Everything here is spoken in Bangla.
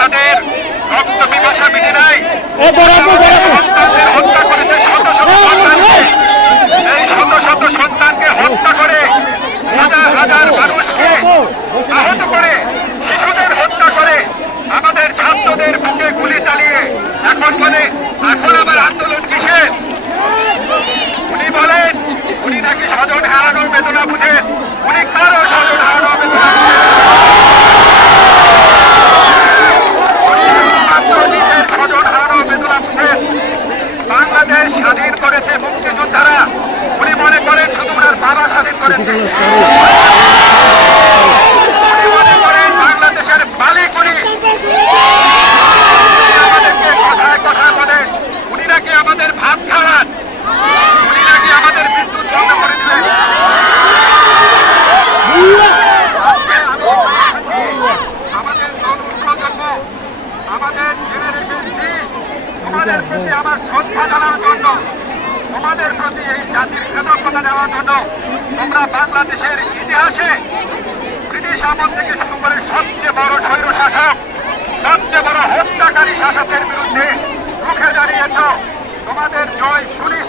তাদের রক্ত পিপাসা মিটে নাই। সন্তানদের হত্যা করেছে শত শত সন্তানকে। এই শত শত সন্তানকে হত্যা করে হাজার হাজার মানুষকে আহত করে শিশুদের হত্যা করে আমাদের ছাত্রদের বুকে গুলি চালিয়ে এখন বলে এখন আবার আন্দোলন কিসের? উনি বলেন উনি নাকি স্বজন হারানোর বেদনা বুঝেন উনি কারও স্বজন হারানোর বেদনা মাত্র নিজের স্বজন হারানোর বেদনা বুঝেন বাংলাদেশ স্বাধীন করেছে মুক্তিযোদ্ধারা উনি মনে করেন শুধু ওনার বাবা স্বাধীন করেছে উনি মনে করেন বাংলাদেশের মালিক উনি উনি আমাদেরকে কথায় কথায় বলেন উনি নাকি আমাদের ভাত খাওয়ান উনি নাকি আমাদের বিদ্যুৎ বন্ধ করে দিলেন আমাদের তরুণ প্রজন্ম আমাদের জেনারেশন জি তোমাদের প্রতি আমার শ্রদ্ধা জানার জন্য তোমাদের প্রতি এই জাতির কৃতজ্ঞতা দেওয়ার জন্য তোমরা বাংলাদেশের ইতিহাসে ব্রিটিশ আমল থেকে শুরু করে সবচেয়ে বড় স্বৈর শাসক, সবচেয়ে বড় হত্যাকারী শাসকের বিরুদ্ধে রুখে দাঁড়িয়েছ। তোমাদের জয় শুনি